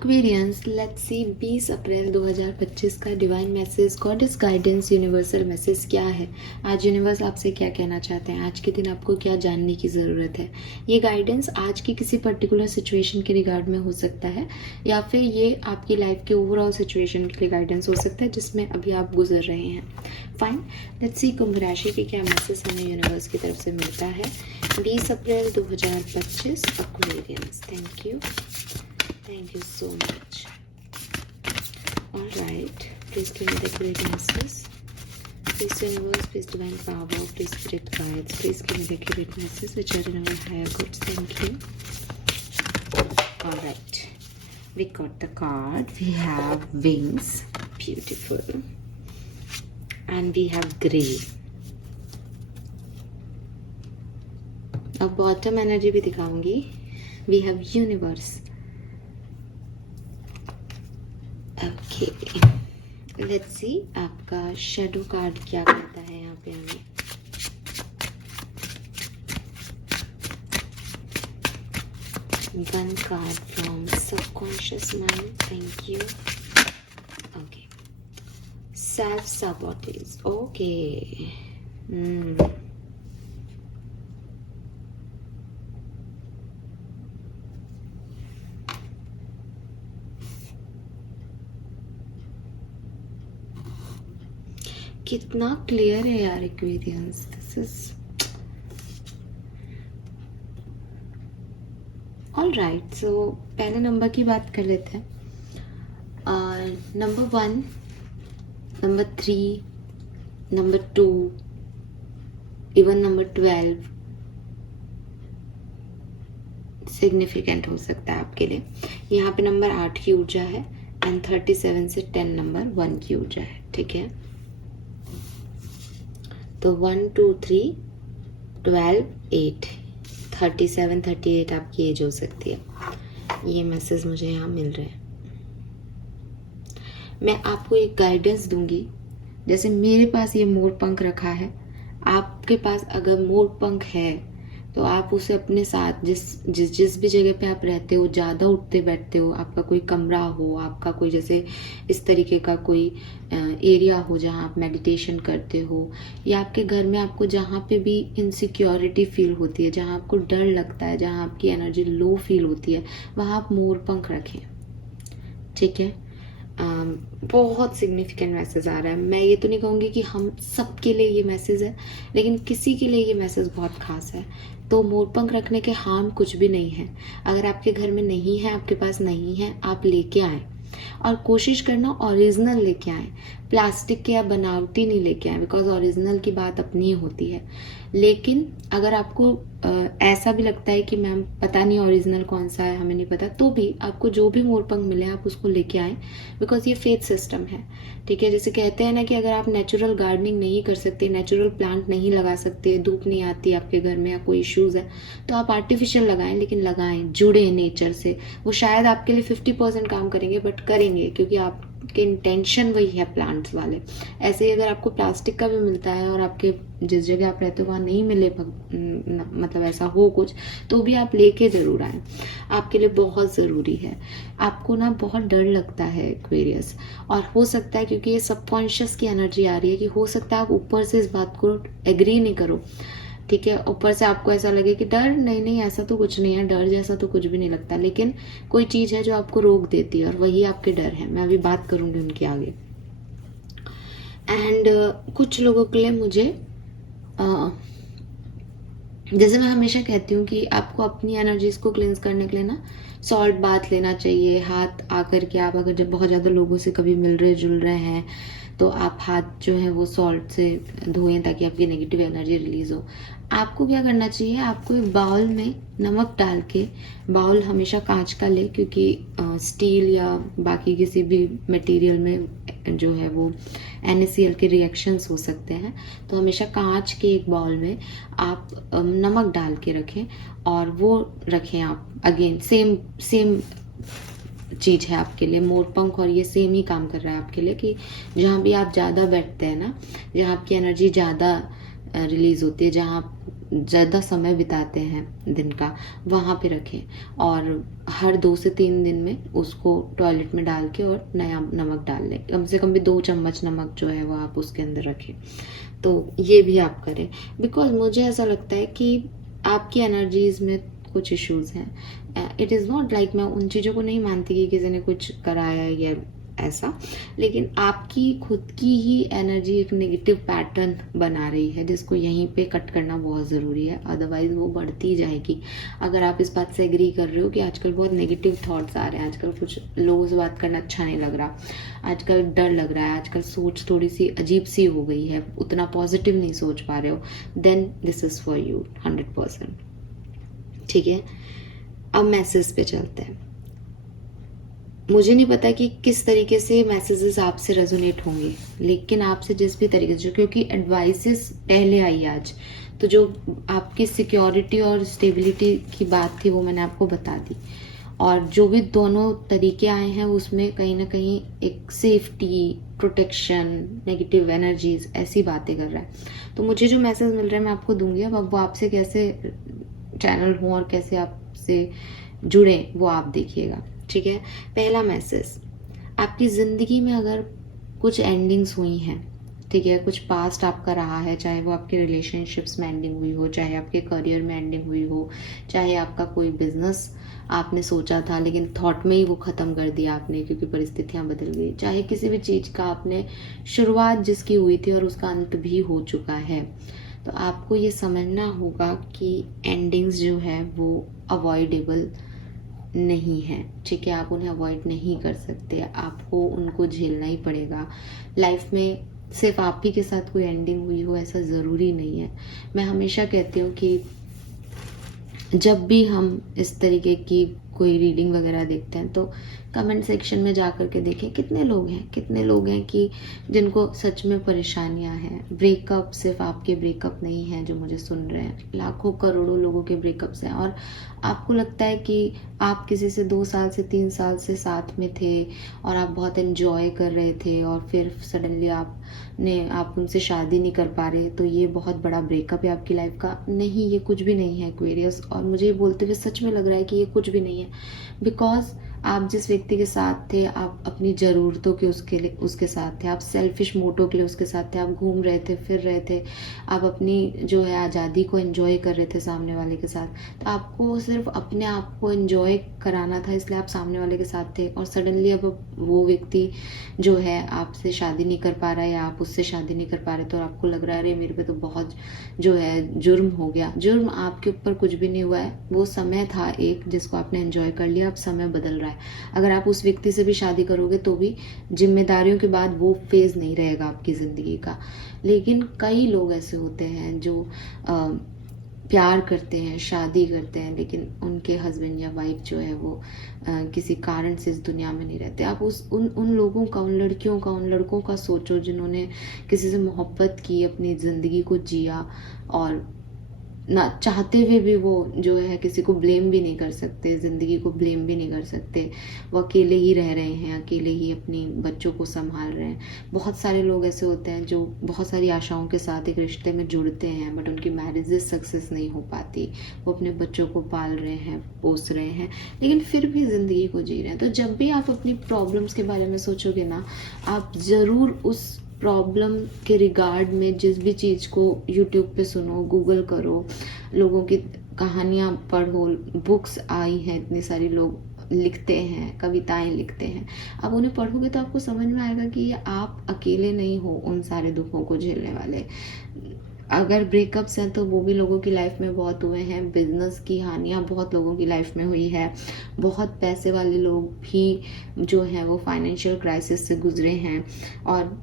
Aquarians, let's see 20 अप्रैल 2025 का divine message, goddess guidance, universal message क्या है। आज यूनिवर्स आपसे क्या कहना चाहते हैं, आज के दिन आपको क्या जानने की ज़रूरत है। ये गाइडेंस आज की किसी पर्टिकुलर सिचुएशन के रिगार्ड में हो सकता है या फिर ये आपकी लाइफ के ओवरऑल सिचुएशन के लिए गाइडेंस हो सकता है जिसमें अभी आप गुजर रहे हैं। फाइन, लेट्स सी कुंभ राशि के क्या मैसेज हमें यूनिवर्स की तरफ से मिलता है 20 अप्रैल 2025 Aquarians. Thank you, thank you so much. All right, please give me the great messages. Please universe, please divine power, please spirit guides, please give me the great messages which are in our higher goods. Thank you. All right, we got the card. We have wings, beautiful, and we have grey. अब bottom energy भी दिखाऊंगी. We have universe. Okay, let's see आपका shadow card क्या करता है यहाँ पे हमें। One card from subconscious mind, thank you. Okay, self sabotage, okay. कितना क्लियर है यार Aquarians, this is all right. So पहले नंबर की बात कर लेते हैं। Number 1, number 3, number 2, even number 12 significant हो सकता है आपके लिए। यहाँ पे नंबर 8 की ऊर्जा है एंड 37 से 10 नंबर 1 की ऊर्जा है, ठीक है। तो 1, 2, 3, 12, 8, 37, 38 आपकी एज हो सकती है। ये मैसेज मुझे यहाँ मिल रहे हैं। मैं आपको एक गाइडेंस दूंगी। जैसे मेरे पास ये मोर पंख रखा है, आपके पास अगर मोर पंख है तो आप उसे अपने साथ जिस भी जगह पे आप रहते हो, ज़्यादा उठते बैठते हो, आपका कोई कमरा हो, आपका कोई जैसे इस तरीके का कोई एरिया हो जहाँ आप मेडिटेशन करते हो, या आपके घर में आपको जहाँ पे भी इनसिक्योरिटी फील होती है, जहाँ आपको डर लगता है, जहाँ आपकी एनर्जी लो फील होती है, वहाँ आप मोर पंख रखें, ठीक है। बहुत सिग्निफिकेंट मैसेज आ रहा है। मैं ये तो नहीं कहूँगी कि हम सबके लिए ये मैसेज है, लेकिन किसी के लिए ये मैसेज बहुत खास है। तो मोरपंख रखने के हार्म कुछ भी नहीं है। अगर आपके घर में नहीं है, आपके पास नहीं है, आप लेके आए और कोशिश करना ओरिजिनल लेके आए, प्लास्टिक के या बनावटी नहीं लेके आए, बिकॉज ओरिजिनल की बात अपनी ही होती है। लेकिन अगर आपको ऐसा भी लगता है कि मैम पता नहीं ओरिजिनल कौन सा है, हमें नहीं पता, तो भी आपको जो भी मोरपंख मिले आप उसको लेके आए, बिकॉज ये फेथ सिस्टम है, ठीक है। जैसे कहते हैं ना कि अगर आप नेचुरल गार्डनिंग नहीं कर सकते, नेचुरल प्लांट नहीं लगा सकते, धूप नहीं आती आपके घर में या कोई इश्यूज है, तो आप आर्टिफिशियल लगाएं, लेकिन लगाएं, जुड़े नेचर से। वो शायद आपके लिए 50% काम करेंगे, बट करेंगे क्योंकि आपके इंटेंशन वही है प्लांट्स वाले। ऐसे ही अगर आपको प्लास्टिक का भी मिलता है और आपके जिस जगह आप रहते हो वहाँ नहीं मिले, मतलब ऐसा हो कुछ, तो भी आप लेके जरूर आए, आपके लिए बहुत ज़रूरी है। आपको ना बहुत डर लगता है एक्वेरियस, और हो सकता है क्योंकि ये सबकॉन्शियस की एनर्जी आ रही है कि हो सकता है आप ऊपर से इस बात को एग्री नहीं करो, ठीक है। ऊपर से आपको ऐसा लगे कि डर नहीं, ऐसा तो कुछ नहीं है, डर जैसा तो कुछ भी नहीं लगता, लेकिन कोई चीज़ है जो आपको रोक देती है और वही आपके डर है। मैं अभी बात करूँगी उनके आगे। एंड कुछ लोगों के लिए मुझे जैसे मैं हमेशा कहती हूँ कि आपको अपनी एनर्जीज को क्लेंस करने के लिए ना सॉल्ट बाथ लेना चाहिए। हाथ आकर के आप अगर जब बहुत ज़्यादा लोगों से कभी मिल रहे जुल रहे हैं तो आप हाथ जो है वो सॉल्ट से धोएं ताकि आपकी नेगेटिव एनर्जी रिलीज हो। आपको क्या करना चाहिए, आपको एक बाउल में नमक डाल के, बाउल हमेशा कांच का ले, क्योंकि स्टील या बाकी किसी भी मटेरियल में जो है वो NaCl के रिएक्शंस हो सकते हैं, तो हमेशा कांच के एक बाउल में आप नमक डाल के रखें और वो रखें आप। अगेन सेम चीज़ है आपके लिए, मोरपंख और ये सेम ही काम कर रहा है आपके लिए कि जहाँ भी आप ज़्यादा बैठते हैं ना, जहाँ आपकी एनर्जी ज़्यादा रिलीज होती है, जहाँ ज़्यादा समय बिताते हैं दिन का, वहाँ पे रखें। और हर 2 से 3 दिन में उसको टॉयलेट में डाल के और नया नमक डाल लें। कम से कम भी 2 चम्मच नमक जो है वो आप उसके अंदर रखें। तो ये भी आप करें, बिकॉज़ मुझे ऐसा लगता है कि आपकी एनर्जीज़ में कुछ इश्यूज़ हैं। इट इज़ नॉट लाइक मैं उन चीज़ों को नहीं मानती कि किसी ने कुछ कराया है या ऐसा, लेकिन आपकी खुद की ही एनर्जी एक नेगेटिव पैटर्न बना रही है, जिसको यहीं पे कट करना बहुत ज़रूरी है, अदरवाइज़ वो बढ़ती जाएगी। अगर आप इस बात से एग्री कर रहे हो कि आजकल बहुत नेगेटिव थॉट्स आ रहे हैं, आजकल कुछ लोगों से बात करना अच्छा नहीं लग रहा, आजकल डर लग रहा है, आजकल सोच थोड़ी सी अजीब सी हो गई है, उतना पॉजिटिव नहीं सोच पा रहे हो, then this is for you 100%। ठीक है, अब मैसेज पे चलते हैं। मुझे नहीं पता कि किस तरीके से मैसेजेस आपसे रेजोनेट होंगे, लेकिन आपसे जिस भी तरीके से, क्योंकि एडवाइसेस पहले आई आज, तो जो आपकी सिक्योरिटी और स्टेबिलिटी की बात थी वो मैंने आपको बता दी, और जो भी दोनों तरीके आए हैं उसमें कहीं ना कहीं एक सेफ्टी, प्रोटेक्शन, नेगेटिव एनर्जीज ऐसी बातें कर रहा है। तो मुझे जो मैसेज मिल रहा है मैं आपको दूंगी, अब वो आपसे कैसे चैनल हो और कैसे आपसे जुड़े वो आप देखिएगा। ठीक है, पहला मैसेज, आपकी ज़िंदगी में अगर कुछ एंडिंग्स हुई हैं, ठीक है, कुछ पास्ट आपका रहा है, चाहे वो आपके रिलेशनशिप्स में एंडिंग हुई हो, चाहे आपके करियर में एंडिंग हुई हो, चाहे आपका कोई बिजनेस आपने सोचा था लेकिन थॉट में ही वो ख़त्म कर दिया आपने क्योंकि परिस्थितियाँ बदल गई, चाहे किसी भी चीज़ का आपने शुरुआत जिसकी हुई थी और उसका अंत भी हो चुका है, तो आपको ये समझना होगा कि एंडिंग्स जो है वो अवॉइडेबल नहीं है। ठीक है, आप उन्हें अवॉइड नहीं कर सकते, आपको उनको झेलना ही पड़ेगा। लाइफ में सिर्फ आप ही के साथ कोई एंडिंग हुई हो ऐसा ज़रूरी नहीं है। मैं हमेशा कहती हूँ कि जब भी हम इस तरीके की कोई रीडिंग वगैरह देखते हैं तो कमेंट सेक्शन में जा कर के देखें कितने लोग हैं कि जिनको सच में परेशानियां हैं। ब्रेकअप सिर्फ आपके ब्रेकअप नहीं हैं जो मुझे सुन रहे हैं, लाखों करोड़ों लोगों के ब्रेकअप्स हैं, और आपको लगता है कि आप किसी से 2 साल से 3 साल से साथ में थे और आप बहुत एंजॉय कर रहे थे और फिर सडनली आप उनसे शादी नहीं कर पा रहे, तो ये बहुत बड़ा ब्रेकअप है आपकी लाइफ का। नहीं, ये कुछ भी नहीं है एक्वेरियस, और मुझे ये बोलते हुए सच में लग रहा है कि ये कुछ भी नहीं है, बिकॉज आप जिस व्यक्ति के साथ थे आप अपनी ज़रूरतों के उसके साथ थे, आप सेल्फिश मोटो के लिए उसके साथ थे, आप घूम रहे थे, फिर रहे थे, आप अपनी जो है आज़ादी को एंजॉय कर रहे थे सामने वाले के साथ। तो आपको सिर्फ अपने आप को एंजॉय कराना था, इसलिए आप सामने वाले के साथ थे, और सडनली अब वो व्यक्ति जो है आपसे शादी नहीं कर पा रहा है या आप उससे शादी नहीं कर पा रहे, तो आपको लग रहा है अरे मेरे पे तो बहुत जो है जुर्म हो गया। जुर्म आपके ऊपर कुछ भी नहीं हुआ है, वो समय था एक जिसको आपने एंजॉय कर लिया, अब समय बदल रहा है। अगर आप उस व्यक्ति से भी शादी करोगे तो भी जिम्मेदारियों के बाद वो फेज नहीं रहेगा आपकी ज़िंदगी का। लेकिन कई लोग ऐसे होते हैं जो प्यार करते हैं, शादी करते हैं, लेकिन उनके हस्बैंड या वाइफ जो है वो किसी कारण से इस दुनिया में नहीं रहते। आप उन लोगों का, उन लड़कियों का, उन लड़कों का सोचो जिन्होंने किसी से मोहब्बत की, अपनी ज़िंदगी को जिया, और ना चाहते हुए भी वो जो है किसी को ब्लेम भी नहीं कर सकते, ज़िंदगी को ब्लेम भी नहीं कर सकते, वो अकेले ही रह रहे हैं, अकेले ही अपनी बच्चों को संभाल रहे हैं। बहुत सारे लोग ऐसे होते हैं जो बहुत सारी आशाओं के साथ एक रिश्ते में जुड़ते हैं, बट उनकी मैरिजेस सक्सेस नहीं हो पाती, वो अपने बच्चों को पाल रहे हैं, पोस रहे हैं, लेकिन फिर भी ज़िंदगी को जी रहे हैं। तो जब भी आप अपनी प्रॉब्लम्स के बारे में सोचोगे ना, आप ज़रूर उस प्रॉब्लम के रिगार्ड में जिस भी चीज़ को यूट्यूब पे सुनो, गूगल करो, लोगों की कहानियाँ पढ़ो, बुक्स आई हैं, इतनी सारी लोग लिखते हैं, कविताएं लिखते हैं, आप उन्हें पढ़ोगे तो आपको समझ में आएगा कि आप अकेले नहीं हो उन सारे दुखों को झेलने वाले। अगर ब्रेकअप्स हैं तो वो भी लोगों की लाइफ में बहुत हुए हैं, बिजनेस की हानियाँ बहुत लोगों की लाइफ में हुई है, बहुत पैसे वाले लोग भी जो हैं वो फाइनेंशियल क्राइसिस से गुजरे हैं, और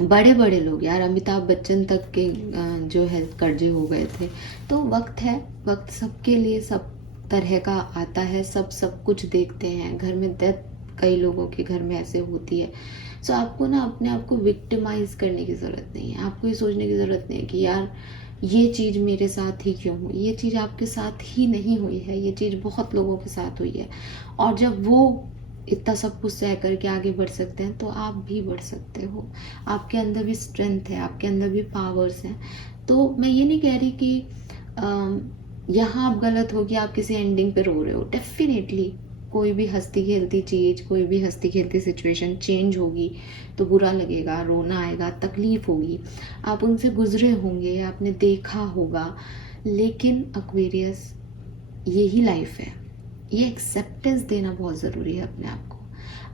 बड़े बड़े लोग, यार अमिताभ बच्चन तक के जो है कर्जे हो गए थे। तो वक्त है, वक्त सबके लिए सब तरह का आता है, सब कुछ देखते हैं। घर में डेथ कई लोगों के घर में ऐसे होती है। सो आपको ना अपने आप को विक्टिमाइज करने की ज़रूरत नहीं है, आपको ये सोचने की ज़रूरत नहीं है कि यार ये चीज़ मेरे साथ ही क्यों हुई। ये चीज़ आपके साथ ही नहीं हुई है, ये चीज़ बहुत लोगों के साथ हुई है, और जब वो इतना सब कुछ सह करके आगे बढ़ सकते हैं तो आप भी बढ़ सकते हो। आपके अंदर भी स्ट्रेंथ है, आपके अंदर भी पावर्स हैं। तो मैं ये नहीं कह रही कि यहाँ आप गलत हो कि आप किसी एंडिंग पे रो रहे हो। डेफिनेटली कोई भी हंसती खेलती चीज़, कोई भी हंसती खेलती सिचुएशन चेंज होगी तो बुरा लगेगा, रोना आएगा, तकलीफ होगी, आप उनसे गुजरे होंगे, आपने देखा होगा। लेकिन एक्वेरियस, यही लाइफ है। ये एक्सेप्टेंस देना बहुत ज़रूरी है अपने आप को।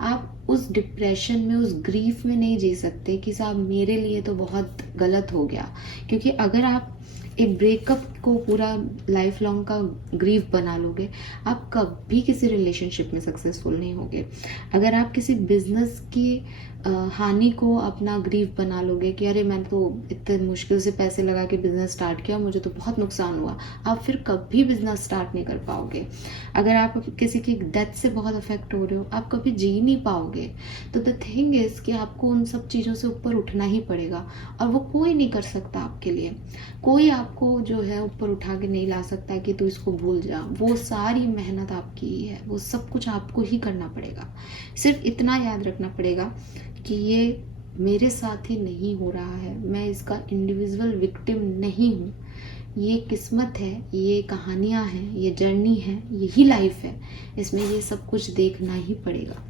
आप उस डिप्रेशन में, उस ग्रीफ में नहीं जी सकते कि साहब मेरे लिए तो बहुत गलत हो गया। क्योंकि अगर आप एक ब्रेकअप को पूरा लाइफ लॉन्ग का ग्रीफ बना लोगे, आप कभी किसी रिलेशनशिप में सक्सेसफुल नहीं होगे। अगर आप किसी बिजनेस की हानि को अपना ग्रीफ बना लोगे कि अरे मैंने तो इतने मुश्किल से पैसे लगा के बिजनेस स्टार्ट किया, मुझे तो बहुत नुकसान हुआ, आप फिर कभी बिजनेस स्टार्ट नहीं कर पाओगे। अगर आप किसी की डेथ से बहुत अफेक्ट हो रहे हो, आप कभी जी नहीं पाओगे। तो द थिंग इज कि आपको उन सब चीज़ों से ऊपर उठना ही पड़ेगा, और वो कोई नहीं कर सकता आपके लिए। कोई आपको जो है ऊपर उठा के नहीं ला सकता कि तू इसको भूल जा। वो सारी मेहनत आपकी ही है, वो सब कुछ आपको ही करना पड़ेगा। सिर्फ इतना याद रखना पड़ेगा कि ये मेरे साथ ही नहीं हो रहा है, मैं इसका इंडिविजुअल विक्टिम नहीं हूँ। ये किस्मत है, ये कहानियाँ हैं, ये जर्नी है, यही लाइफ है। इसमें ये सब कुछ देखना ही पड़ेगा।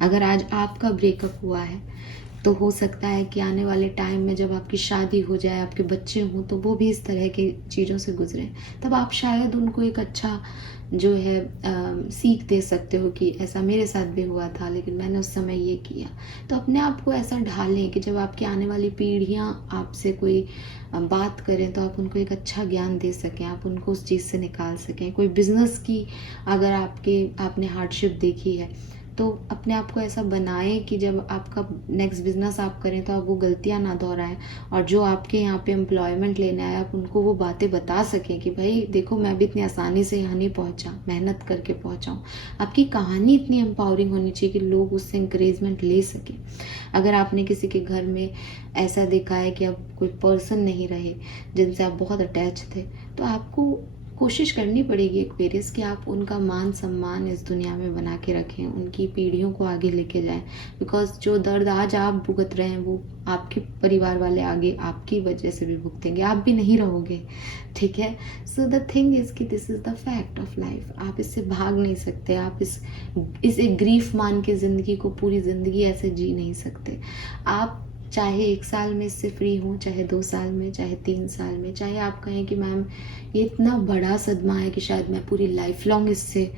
अगर आज आपका ब्रेकअप हुआ है तो हो सकता है कि आने वाले टाइम में जब आपकी शादी हो जाए, आपके बच्चे हों, तो वो भी इस तरह की चीज़ों से गुजरें। तब आप शायद उनको एक अच्छा जो है सीख दे सकते हो कि ऐसा मेरे साथ भी हुआ था, लेकिन मैंने उस समय ये किया। तो अपने आप को ऐसा ढालें कि जब आपकी आने वाली पीढ़ियाँ आपसे कोई बात करें तो आप उनको एक अच्छा ज्ञान दे सकें, आप उनको उस चीज़ से निकाल सकें। कोई बिज़नेस की अगर आपने हार्डशिप देखी है, तो अपने आप को ऐसा बनाएं कि जब आपका नेक्स्ट बिजनेस आप करें तो आप वो गलतियां ना दोहराएं, और जो आपके यहाँ पे एम्प्लॉयमेंट लेने आए आप उनको वो बातें बता सकें कि भाई देखो, मैं भी इतनी आसानी से यहाँ नहीं पहुँचा, मेहनत करके पहुँचा हूँ। आपकी कहानी इतनी एम्पावरिंग होनी चाहिए कि लोग उससे इंकरेजमेंट ले सकें। अगर आपने किसी के घर में ऐसा देखा है कि अब कोई पर्सन नहीं रहे जिनसे आप बहुत अटैच थे, तो आपको कोशिश करनी पड़ेगी एक्वेरियस कि आप उनका मान सम्मान इस दुनिया में बना के रखें, उनकी पीढ़ियों को आगे लेके जाएं। बिकॉज जो दर्द आज आप भुगत रहे हैं वो आपके परिवार वाले आगे आपकी वजह से भी भुगतेंगे, आप भी नहीं रहोगे। ठीक है। सो द थिंग इज कि this is the fact of life. आप इससे भाग नहीं सकते। आप इस एक ग्रीफ मान के ज़िंदगी को पूरी ज़िंदगी ऐसे जी नहीं सकते। आप चाहे 1 साल में इससे फ्री हो, चाहे 2 साल में, चाहे 3 साल में, चाहे आप कहें कि मैम ये इतना बड़ा सदमा है कि शायद मैं पूरी लाइफ लॉन्ग इससे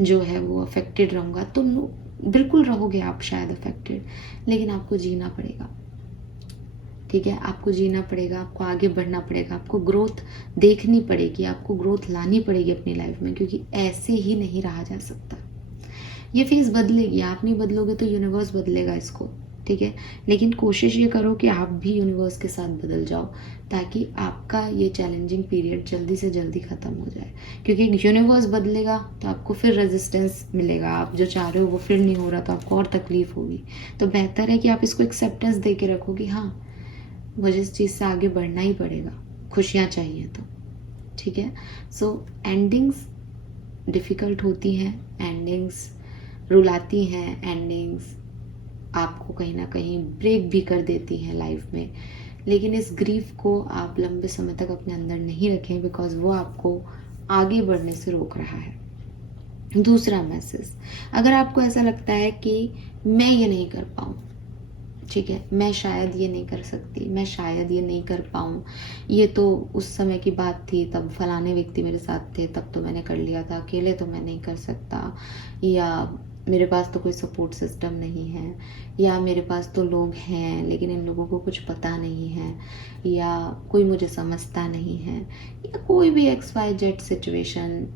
जो है वो अफेक्टेड रहूँगा, तो बिल्कुल रहोगे आप शायद अफेक्टेड, लेकिन आपको जीना पड़ेगा। ठीक है, आपको जीना पड़ेगा, आपको आगे बढ़ना पड़ेगा, आपको ग्रोथ देखनी पड़ेगी, आपको ग्रोथ लानी पड़ेगी अपनी लाइफ में, क्योंकि ऐसे ही नहीं रहा जा सकता। ये फेज़ बदलेगी, आप नहीं बदलोगे तो यूनिवर्स बदलेगा इसको। ठीक है, लेकिन कोशिश ये करो कि आप भी यूनिवर्स के साथ बदल जाओ, ताकि आपका ये चैलेंजिंग पीरियड जल्दी से जल्दी ख़त्म हो जाए। क्योंकि यूनिवर्स बदलेगा तो आपको फिर रेजिस्टेंस मिलेगा, आप जो चाह रहे हो वो फिर नहीं हो रहा तो आपको और तकलीफ होगी। तो बेहतर है कि आप इसको एक्सेप्टेंस दे के रखो कि हाँ, मुझे इस चीज़ से आगे बढ़ना ही पड़ेगा, खुशियाँ चाहिए तो। ठीक है। सो एंडिंग्स डिफ़िकल्ट होती हैं, एंडिंग्स रुलाती हैं, एंडिंग्स आपको कहीं ना कहीं ब्रेक भी कर देती हैं लाइफ में। लेकिन इस ग्रीफ को आप लंबे समय तक अपने अंदर नहीं रखें, बिकॉज वो आपको आगे बढ़ने से रोक रहा है। दूसरा मैसेज, अगर आपको ऐसा लगता है कि मैं ये नहीं कर पाऊँ, ठीक है, मैं शायद ये नहीं कर सकती, मैं शायद ये नहीं कर पाऊँ, ये तो उस समय की बात थी, तब फलाने व्यक्ति मेरे साथ थे, तब तो मैंने कर लिया था, अकेले तो मैं नहीं कर सकता, या मेरे पास तो कोई सपोर्ट सिस्टम नहीं है, या मेरे पास तो लोग हैं लेकिन इन लोगों को कुछ पता नहीं है, या कोई मुझे समझता नहीं है, या कोई भी XYZ सिचुएशन,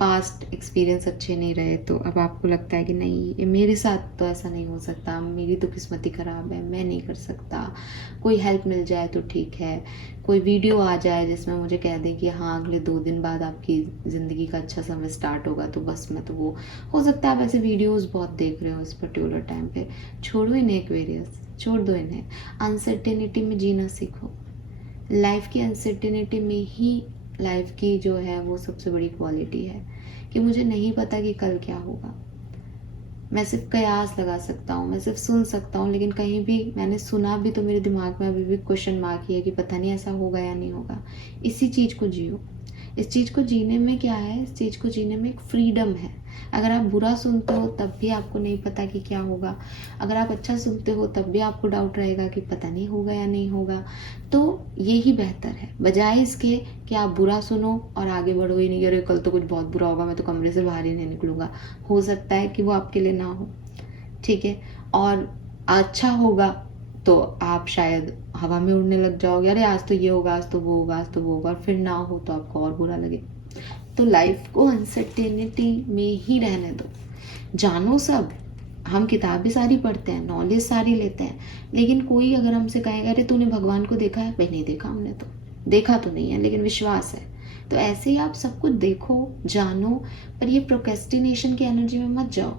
पास्ट एक्सपीरियंस अच्छे नहीं रहे, तो अब आपको लगता है कि नहीं, ये मेरे साथ तो ऐसा नहीं हो सकता, मेरी तो किस्मत ही ख़राब है, मैं नहीं कर सकता, कोई हेल्प मिल जाए तो ठीक है, कोई वीडियो आ जाए जिसमें मुझे कह दें कि हाँ अगले 2 दिन बाद आपकी ज़िंदगी का अच्छा समय स्टार्ट होगा, तो बस मैं तो वो हो सकता है। आप ऐसे वीडियोज़ बहुत देख रहे हो इस पर्टिकुलर टाइम पे, छोड़ो इन्हें एक्वेरियस, छोड़ दो इन्हें। अनसर्टेनिटी में जीना सीखो। लाइफ की अनसर्टेनिटी में ही लाइफ की जो है वो सबसे बड़ी क्वालिटी है, कि मुझे नहीं पता कि कल क्या होगा। मैं सिर्फ कयास लगा सकता हूँ, मैं सिर्फ सुन सकता हूँ, लेकिन कहीं भी मैंने सुना भी तो मेरे दिमाग में अभी भी क्वेश्चन मार्क ही है कि पता नहीं ऐसा होगा या नहीं होगा। इसी चीज़ को जियो। इस चीज़ को जीने में क्या है, इस चीज़ को जीने में एक फ्रीडम है। अगर आप बुरा सुनते हो तब भी आपको नहीं पता कि क्या होगा, अगर आप अच्छा सुनते हो तब भी आपको डाउट रहेगा कि पता नहीं होगा या नहीं होगा। तो यही बेहतर है बजाय इसके कि आप बुरा सुनो और आगे बढ़ो ही नहीं, अरे कल तो कुछ बहुत बुरा होगा, मैं तो कमरे से बाहर ही नहीं निकलूंगा। हो सकता है कि वो आपके लिए ना हो, ठीक है। और अच्छा होगा तो आप शायद हवा में उड़ने लग जाओगे, अरे आज तो ये होगा, आज तो वो होगा, आज तो वो होगा, और फिर ना हो तो आपको और बुरा लगे। तो लाइफ को अनसर्टेनिटी में ही रहने दो। जानो सब, हम किताबें सारी पढ़ते हैं, नॉलेज सारी लेते हैं, लेकिन कोई अगर हमसे कहेगा अरे तूने भगवान को देखा है, भाई नहीं देखा, हमने तो देखा तो नहीं है लेकिन विश्वास है। तो ऐसे ही आप सब कुछ देखो, जानो, पर ये प्रोक्रेस्टिनेशन की एनर्जी में मत जाओ।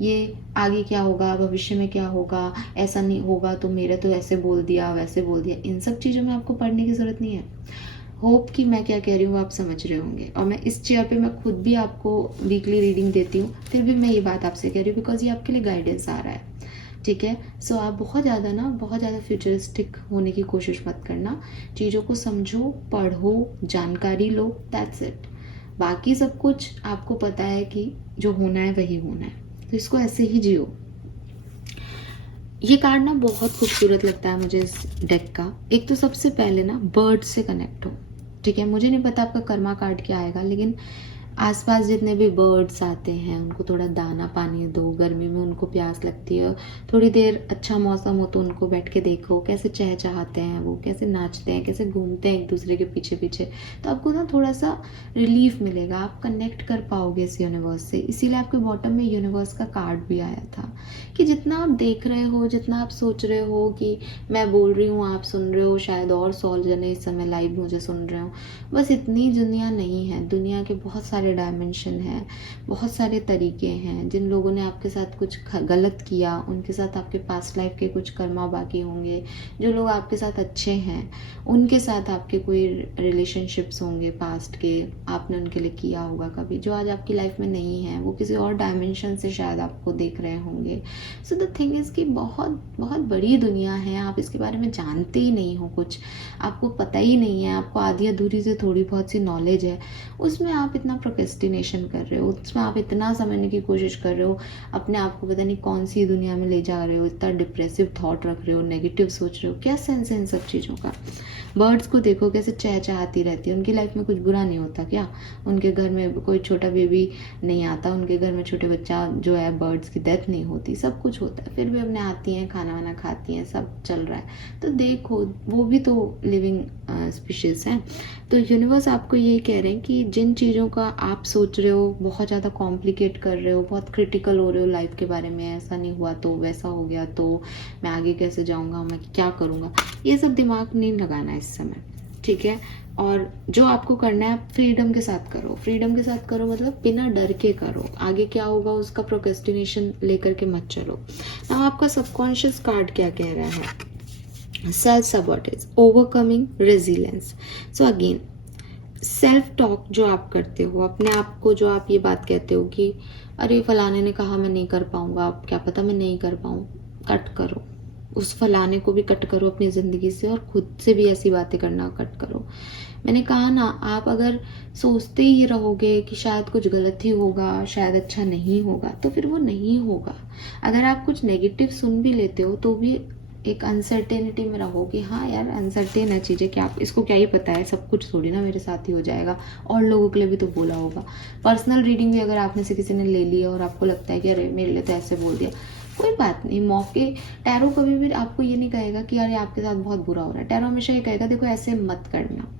ये आगे क्या होगा, भविष्य में क्या होगा, ऐसा नहीं होगा तो मेरे तो ऐसे बोल दिया, वैसे बोल दिया, इन सब चीज़ों में आपको पढ़ने की ज़रूरत नहीं है। होप कि मैं क्या कह रही हूँ आप समझ रहे होंगे। और मैं इस चेयर पे मैं खुद भी आपको वीकली रीडिंग देती हूँ, फिर भी मैं ये बात आपसे कह रही हूँ बिकॉज ये आपके लिए गाइडेंस आ रहा है, ठीक है। सो आप बहुत ज़्यादा फ्यूचरिस्टिक होने की कोशिश मत करना। चीज़ों को समझो, पढ़ो, जानकारी लो, दैट्स इट। बाकी सब कुछ आपको पता है कि जो होना है वही होना है, तो इसको ऐसे ही जियो। ये कार्ड ना बहुत खूबसूरत लगता है मुझे इस डेक का। एक तो सबसे पहले ना बर्ड से कनेक्ट हो, ठीक है। मुझे नहीं पता आपका कर्मा कार्ड क्या आएगा, लेकिन आसपास जितने भी बर्ड्स आते हैं उनको थोड़ा दाना पानी दो। गर्मी में उनको प्यास लगती है, थोड़ी देर अच्छा मौसम हो तो उनको बैठ के देखो कैसे चहचहाते हैं, वो कैसे नाचते हैं, कैसे घूमते हैं एक दूसरे के पीछे पीछे। तो आपको ना थोड़ा सा रिलीफ मिलेगा, आप कनेक्ट कर पाओगे इस यूनिवर्स से। इसीलिए आपके बॉटम में यूनिवर्स का कार्ड भी आया था कि जितना आप देख रहे हो, जितना आप सोच रहे हो कि मैं बोल रही हूँ आप सुन रहे हो, शायद और 100 जने इस समय लाइव मुझे सुन रहे हो, बस इतनी दुनिया नहीं है। दुनिया के बहुत सारे डायमेंशन हैं, बहुत सारे तरीके हैं। जिन लोगों ने आपके साथ कुछ गलत किया उनके साथ आपके पास्ट लाइफ के कुछ कर्मा बाकी होंगे। जो लोग आपके साथ अच्छे हैं उनके साथ आपके कोई रिलेशनशिप्स होंगे पास्ट के, आपने उनके लिए किया होगा कभी, जो आज आपकी लाइफ में नहीं है। वो किसी और डायमेंशन से शायद आपको देख रहे होंगे। सो द थिंग इज़ कि बहुत बहुत बड़ी दुनिया है, आप इसके बारे में जानते ही नहीं हो, कुछ आपको पता ही नहीं है, आपको आधी अधूरी से थोड़ी बहुत सी नॉलेज है, उसमें आप इतना प्रोक्रेस्टिनेशन कर रहे हो, उसमें आप इतना समझने की कोशिश कर रहे हो, अपने आप को पता नहीं कौन सी दुनिया में ले जा रहे हो, इतना डिप्रेसिव थॉट रख रहे हो, नेगेटिव सोच रहे हो। क्या सेंस है इन सब चीज़ों का? बर्ड्स को देखो कैसे चहचहाती रहती है, उनकी लाइफ में कुछ बुरा नहीं होता क्या? उनके घर में कोई छोटा बेबी नहीं आता, उनके घर में छोटे बच्चा जो है बर्ड्स की डेथ नहीं होती, सब कुछ होता है, फिर भी अपने आती हैं, खाना वाना खाती हैं, सब चल रहा है। तो देखो वो भी तो लिविंग स्पीशीज़ हैं। तो यूनिवर्स आपको यही कह रहे हैं कि जिन चीज़ों का आप सोच रहे हो, बहुत ज़्यादा कॉम्प्लिकेट कर रहे हो, बहुत क्रिटिकल हो रहे हो लाइफ के बारे में, ऐसा नहीं हुआ तो, वैसा हो गया तो, मैं आगे कैसे जाऊँगा, मैं क्या करूँगा, ये सब दिमाग नहीं लगाना इस समय, ठीक है। और जो आपको करना है आप फ्रीडम के साथ करो। फ्रीडम के साथ करो मतलब बिना डर के करो, आगे क्या होगा उसका प्रोक्रेस्टिनेशन लेकर के मत चलो। अब आपका सबकॉन्शियस कार्ड क्या कह रहा है? Self sabotage, overcoming resilience. So again self talk जो आप करते हो अपने आप को, जो आप ये बात कहते हो कि अरे फलाने ने कहा मैं नहीं कर पाऊंगा, क्या पता मैं नहीं कर पाऊँ, कट करो उस फलाने को भी, कट करो अपनी ज़िंदगी से, और खुद से भी ऐसी बातें करना कट करो। मैंने कहा ना, आप अगर सोचते ही रहोगे कि शायद कुछ गलत ही होगा, शायद अच्छा नहीं होगा, तो फिर वो नहीं होगा। अगर आप कुछ नेगेटिव सुन भी लेते हो तो भी एक अनसर्टेनिटी में रहो कि हाँ यार अनसर्टेन है चीज़ें, क्या आप इसको क्या ही पता है, सब कुछ थोड़ी ना मेरे साथ ही हो जाएगा, और लोगों के लिए भी तो बोला होगा। पर्सनल रीडिंग भी अगर आपने से किसी ने ले ली और आपको लगता है कि अरे मेरे लिए तो ऐसे बोल दिया, कोई बात नहीं। मौके टैरो कभी भी आपको ये नहीं कहेगा कि अरे आपके साथ बहुत बुरा हो रहा है। टैरो हमेशा ये कहेगा देखो ऐसे मत करना,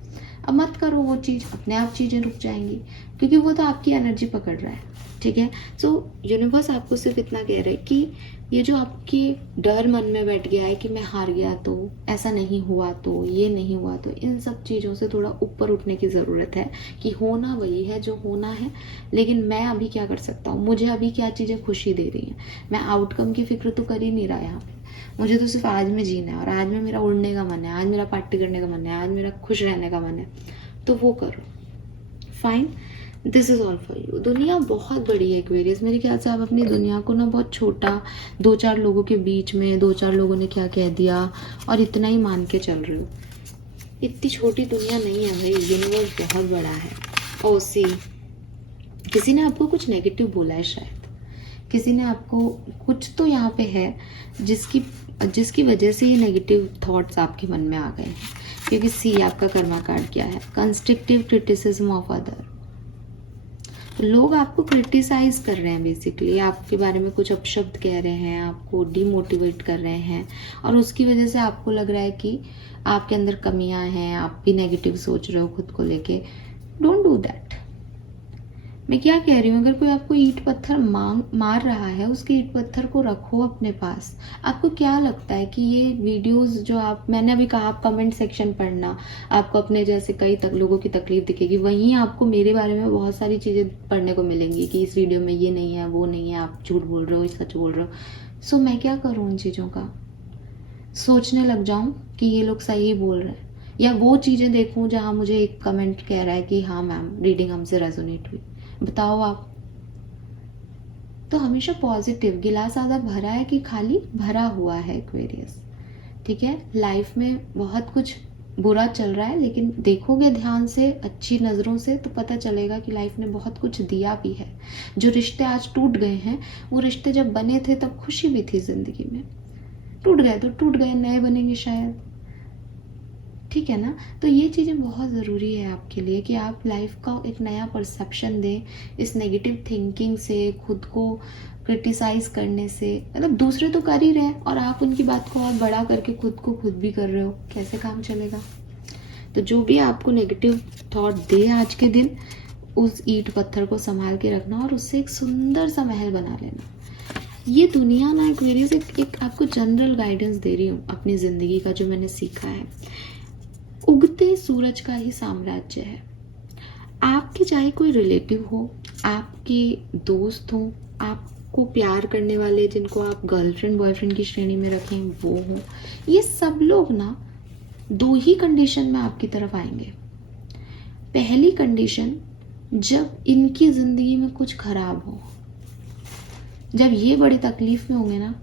अब मत करो वो चीज़, अपने आप चीज़ें रुक जाएंगी, क्योंकि वो तो आपकी एनर्जी पकड़ रहा है, ठीक है। सो यूनिवर्स आपको सिर्फ इतना कह रहा है कि ये जो आपके डर मन में बैठ गया है कि मैं हार गया तो, ऐसा नहीं हुआ तो, ये नहीं हुआ तो, इन सब चीज़ों से थोड़ा ऊपर उठने की ज़रूरत है कि होना वही है जो होना है, लेकिन मैं अभी क्या कर सकता हूँ, मुझे अभी क्या चीज़ें खुशी दे रही हैं। मैं आउटकम की फिक्र तो कर ही नहीं रहा यहाँ पे, मुझे तो सिर्फ आज में जीना है, और आज में मेरा उड़ने का मन है, आज मेरा पार्टी करने का मन है, आज मेरा खुश रहने का मन है, तो वो करो, fine. This is all for you. दुनिया बहुत बड़ी है एक्वेरियस, मेरे ख्याल से आप अपनी दुनिया को ना बहुत छोटा, 2-4 लोगों के बीच में 2-4 लोगों ने क्या कह दिया और इतना ही मान के चल रहे हो। इतनी छोटी दुनिया नहीं है भाई, यूनिवर्स बहुत बड़ा है। ओ सी, किसी ने आपको कुछ नेगेटिव बोला है शायद, किसी ने आपको कुछ तो यहाँ पे है जिसकी जिसकी वजह से ये नेगेटिव थॉट्स आपके मन में आ गए हैं, क्योंकि सी आपका कर्मा कार्ड क्या है, कंस्ट्रक्टिव क्रिटिसिज्म ऑफ अदर। लोग आपको क्रिटिसाइज कर रहे हैं, बेसिकली आपके बारे में कुछ अपशब्द कह रहे हैं, आपको डिमोटिवेट कर रहे हैं, और उसकी वजह से आपको लग रहा है कि आपके अंदर कमियां हैं, आप भी नेगेटिव सोच रहे हो खुद को लेके। Don't do that. मैं क्या कह रही हूँ, अगर कोई आपको ईंट पत्थर मार रहा है, उसके ईंट पत्थर को रखो अपने पास। आपको क्या लगता है कि ये वीडियोस जो मैंने अभी कहा, आप कमेंट सेक्शन पढ़ना, आपको अपने जैसे कई लोगों की तकलीफ दिखेगी, वहीं आपको मेरे बारे में बहुत सारी चीज़ें पढ़ने को मिलेंगी कि इस वीडियो में ये नहीं है, वो नहीं है, आप झूठ बोल रहे हो, सच बोल रहे हो। सो मैं क्या करूँ उन चीज़ों का, सोचने लग जाऊँ कि ये लोग सही बोल रहे हैं, या वो चीज़ें देखूँ जहाँ मुझे एक कमेंट कह रहा है कि हाँ मैम रीडिंग हमसे रेजोनेट हुई। बताओ आप। तो हमेशा पॉजिटिव, गिलास आधा भरा है कि खाली भरा हुआ है एक्वेरियस। ठीक है, लाइफ में बहुत कुछ बुरा चल रहा है, लेकिन देखोगे ध्यान से, अच्छी नज़रों से, तो पता चलेगा कि लाइफ ने बहुत कुछ दिया भी है। जो रिश्ते आज टूट गए हैं, वो रिश्ते जब बने थे तब खुशी भी थी ज़िंदगी में। टूट गए तो टूट गए, नए बनेंगे शायद। ठीक है ना। तो ये चीज़ें बहुत ज़रूरी है आपके लिए कि आप लाइफ का एक नया परसेप्शन दें। इस नेगेटिव थिंकिंग से, खुद को क्रिटिसाइज़ करने से, मतलब दूसरे तो कर ही रहे हैं और आप उनकी बात को और बड़ा करके खुद को खुद भी कर रहे हो, कैसे काम चलेगा। तो जो भी आपको नेगेटिव थॉट दे आज के दिन, उस ईंट पत्थर को संभाल के रखना और उससे एक सुंदर सा महल बना लेना। ये दुनिया ना एक्वेरियस एक आपको जनरल गाइडेंस दे रही हूँ अपनी ज़िंदगी का, जो मैंने सीखा है। उगते सूरज का ही साम्राज्य है। आपके चाहे कोई रिलेटिव हो, आपके दोस्त हो, आपको प्यार करने वाले जिनको आप गर्लफ्रेंड बॉयफ्रेंड की श्रेणी में रखें वो हो, ये सब लोग ना 2 ही कंडीशन में आपकी तरफ आएंगे। पहली कंडीशन, जब इनकी ज़िंदगी में कुछ खराब हो, जब ये बड़ी तकलीफ में होंगे ना,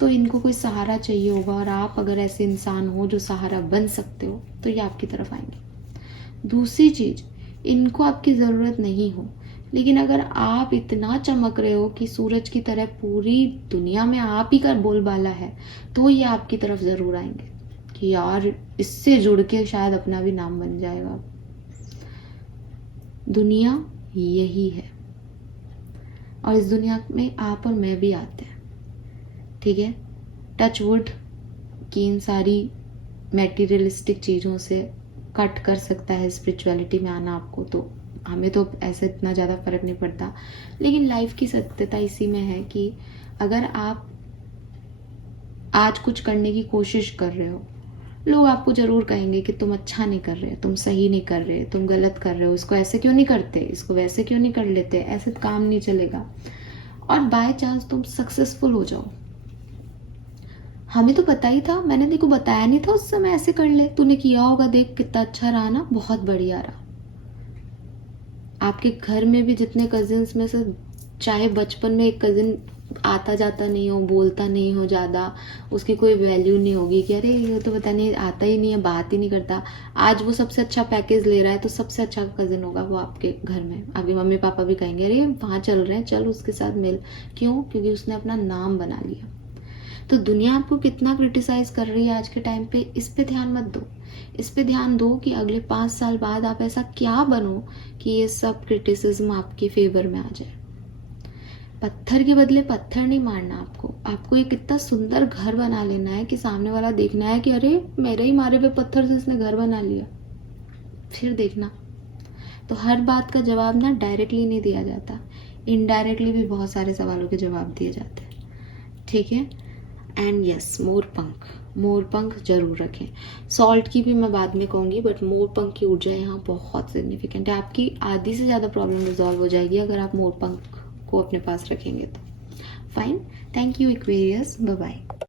तो इनको कोई सहारा चाहिए होगा, और आप अगर ऐसे इंसान हो जो सहारा बन सकते हो, तो ये आपकी तरफ आएंगे। दूसरी चीज़, इनको आपकी ज़रूरत नहीं हो, लेकिन अगर आप इतना चमक रहे हो कि सूरज की तरह पूरी दुनिया में आप ही का बोलबाला है, तो ये आपकी तरफ ज़रूर आएंगे कि यार इससे जुड़ के शायद अपना भी नाम बन जाएगा। दुनिया यही है, और इस दुनिया में आप और मैं भी आते हैं। ठीक है, टच वुड कि इन सारी मैटीरियलिस्टिक चीज़ों से कट कर सकता है स्पिरिचुअलिटी में आना आपको, तो हमें तो ऐसे इतना ज़्यादा फर्क नहीं पड़ता। लेकिन लाइफ की सत्यता इसी में है कि अगर आप आज कुछ करने की कोशिश कर रहे हो, लोग आपको ज़रूर कहेंगे कि तुम अच्छा नहीं कर रहे, तुम सही नहीं कर रहे, तुम गलत कर रहे हो, इसको ऐसे क्यों नहीं करते, इसको वैसे क्यों नहीं कर लेते, ऐसे काम नहीं चलेगा। और बाय चांस तुम सक्सेसफुल हो जाओ, हमें तो पता ही था, मैंने देखो बताया नहीं था उस समय ऐसे कर ले, तूने किया होगा, देख कितना अच्छा रहा ना, बहुत बढ़िया रहा। आपके घर में भी जितने कजिन्स में से, चाहे बचपन में एक कजिन आता जाता नहीं हो, बोलता नहीं हो ज़्यादा, उसकी कोई वैल्यू नहीं होगी कि अरे ये तो पता नहीं आता ही नहीं है, बात ही नहीं करता, आज वो सबसे अच्छा पैकेज ले रहा है, तो सबसे अच्छा कजिन होगा वो आपके घर में। आपके मम्मी पापा भी कहेंगे अरे वहाँ चल रहे हैं, चल उसके साथ मिल। क्यों? क्योंकि उसने अपना नाम बना लिया। तो दुनिया आपको कितना क्रिटिसाइज कर रही है आज के टाइम पे, इस पे ध्यान मत दो। इस पे ध्यान दो कि अगले 5 साल बाद आप ऐसा क्या बनो कि ये सब क्रिटिसिज्म आपके फेवर में आ जाए। पत्थर के बदले पत्थर नहीं मारना आपको, आपको एक इतना सुंदर घर बना लेना है कि सामने वाला देखना है कि अरे मेरे ही मारे हुए पत्थर से इसने घर बना लिया। फिर देखना। तो हर बात का जवाब ना डायरेक्टली नहीं दिया जाता, इनडायरेक्टली भी बहुत सारे सवालों के जवाब दिए जाते हैं। ठीक है। एंड यस, मोर पंख जरूर रखें। सॉल्ट की भी मैं बाद में कहूँगी, बट मोर पंख की ऊर्जा यहाँ बहुत सिग्निफिकेंट है। आपकी आधी से ज़्यादा प्रॉब्लम रिजॉल्व हो जाएगी अगर आप मोर पंख को अपने पास रखेंगे तो। Fine, thank you Aquarius, bye bye.